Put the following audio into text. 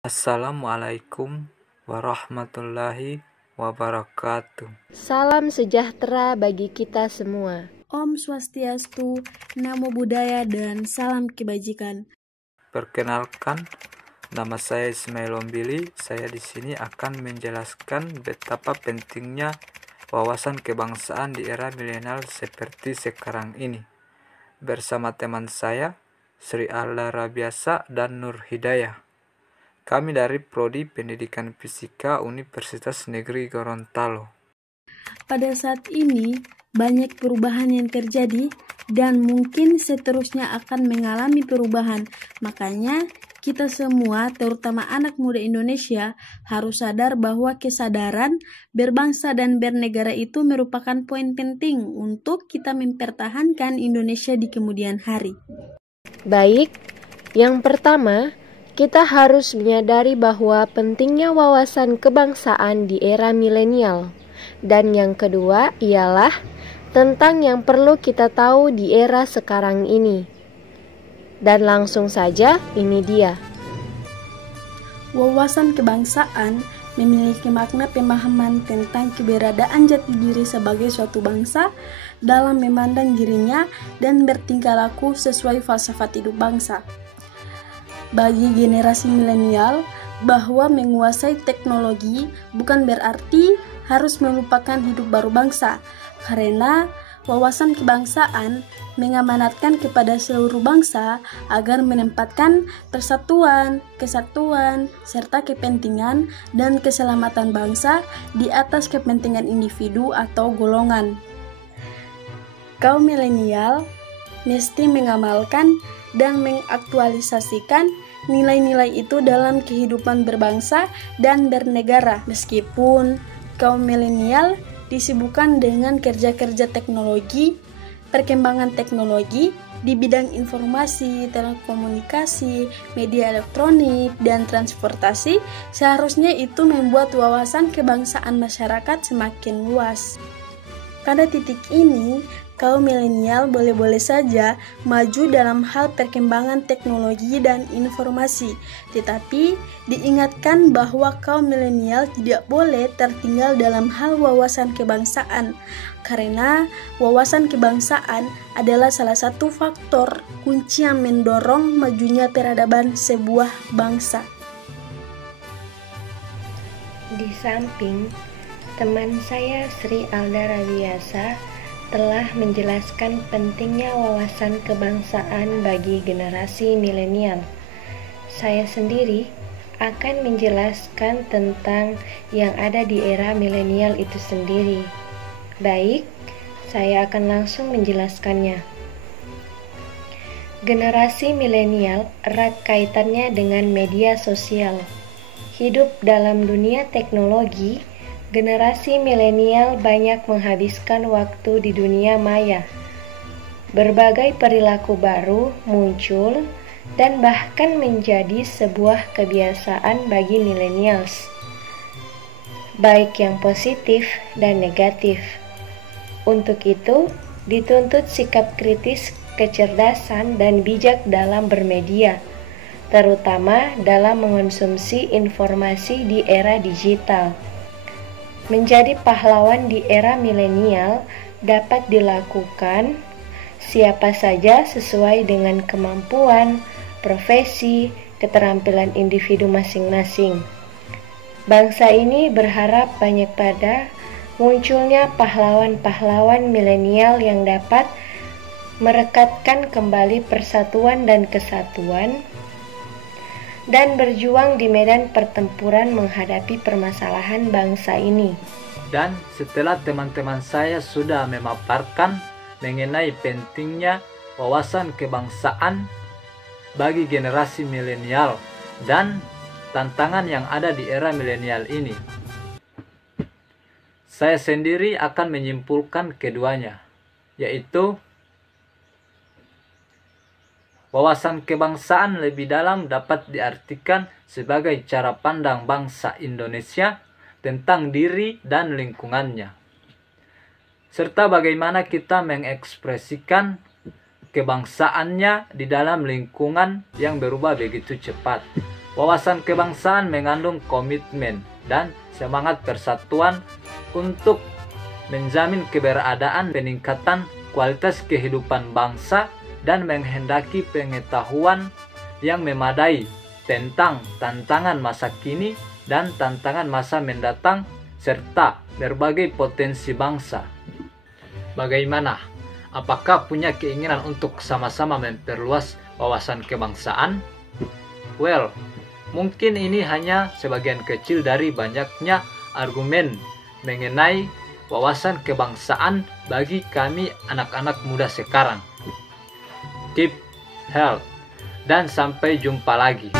Assalamualaikum warahmatullahi wabarakatuh. Salam sejahtera bagi kita semua. Om Swastiastu, Namo Buddhaya, dan salam kebajikan. Perkenalkan, nama saya Ismail Ombili. Saya di sini akan menjelaskan betapa pentingnya wawasan kebangsaan di era milenial seperti sekarang ini. Bersama teman saya, Sri Alda Rabiasa dan Nur Hidayah. Kami dari Prodi Pendidikan Fisika Universitas Negeri Gorontalo. Pada saat ini, banyak perubahan yang terjadi dan mungkin seterusnya akan mengalami perubahan. Makanya, kita semua, terutama anak muda Indonesia, harus sadar bahwa kesadaran berbangsa dan bernegara itu merupakan poin penting untuk kita mempertahankan Indonesia di kemudian hari. Baik, yang pertama, kita harus menyadari bahwa pentingnya wawasan kebangsaan di era milenial. Dan yang kedua ialah tentang yang perlu kita tahu di era sekarang ini. Dan langsung saja, ini dia. Wawasan kebangsaan memiliki makna pemahaman tentang keberadaan jati diri sebagai suatu bangsa dalam memandang dirinya dan bertingkah laku sesuai falsafat hidup bangsa. Bagi generasi milenial, bahwa menguasai teknologi bukan berarti harus melupakan hidup baru bangsa, karena wawasan kebangsaan mengamanatkan kepada seluruh bangsa agar menempatkan persatuan, kesatuan, serta kepentingan dan keselamatan bangsa di atas kepentingan individu atau golongan. Kaum milenial mesti mengamalkan dan mengaktualisasikan nilai-nilai itu dalam kehidupan berbangsa dan bernegara. Meskipun kaum milenial disibukkan dengan kerja-kerja teknologi, perkembangan teknologi di bidang informasi, telekomunikasi, media elektronik, dan transportasi, seharusnya itu membuat wawasan kebangsaan masyarakat semakin luas. Pada titik ini, kaum milenial boleh-boleh saja maju dalam hal perkembangan teknologi dan informasi, tetapi diingatkan bahwa kaum milenial tidak boleh tertinggal dalam hal wawasan kebangsaan, karena wawasan kebangsaan adalah salah satu faktor kunci yang mendorong majunya peradaban sebuah bangsa. Di samping, teman saya Sri Alda Rabiasa telah menjelaskan pentingnya wawasan kebangsaan bagi generasi milenial. Saya sendiri akan menjelaskan tentang yang ada di era milenial itu sendiri. Baik, saya akan langsung menjelaskannya. Generasi milenial erat kaitannya dengan media sosial. Hidup dalam dunia teknologi, generasi milenial banyak menghabiskan waktu di dunia maya. Berbagai perilaku baru muncul dan bahkan menjadi sebuah kebiasaan bagi millennials, baik yang positif dan negatif. Untuk itu, dituntut sikap kritis, kecerdasan, dan bijak dalam bermedia, terutama dalam mengonsumsi informasi di era digital. Menjadi pahlawan di era milenial dapat dilakukan siapa saja sesuai dengan kemampuan, profesi, keterampilan individu masing-masing. Bangsa ini berharap banyak pada munculnya pahlawan-pahlawan milenial yang dapat merekatkan kembali persatuan dan kesatuan dan berjuang di medan pertempuran menghadapi permasalahan bangsa ini. Dan setelah teman-teman saya sudah memaparkan mengenai pentingnya wawasan kebangsaan bagi generasi milenial dan tantangan yang ada di era milenial ini, saya sendiri akan menyimpulkan keduanya, yaitu wawasan kebangsaan lebih dalam dapat diartikan sebagai cara pandang bangsa Indonesia tentang diri dan lingkungannya, serta bagaimana kita mengekspresikan kebangsaannya di dalam lingkungan yang berubah begitu cepat. Wawasan kebangsaan mengandung komitmen dan semangat persatuan untuk menjamin keberadaan, peningkatan kualitas kehidupan bangsa, dan menghendaki pengetahuan yang memadai tentang tantangan masa kini dan tantangan masa mendatang, serta berbagai potensi bangsa. Bagaimana? Apakah punya keinginan untuk sama-sama memperluas wawasan kebangsaan? Well, mungkin ini hanya sebagian kecil dari banyaknya argumen mengenai wawasan kebangsaan bagi kami anak-anak muda sekarang. Keep health dan sampai jumpa lagi.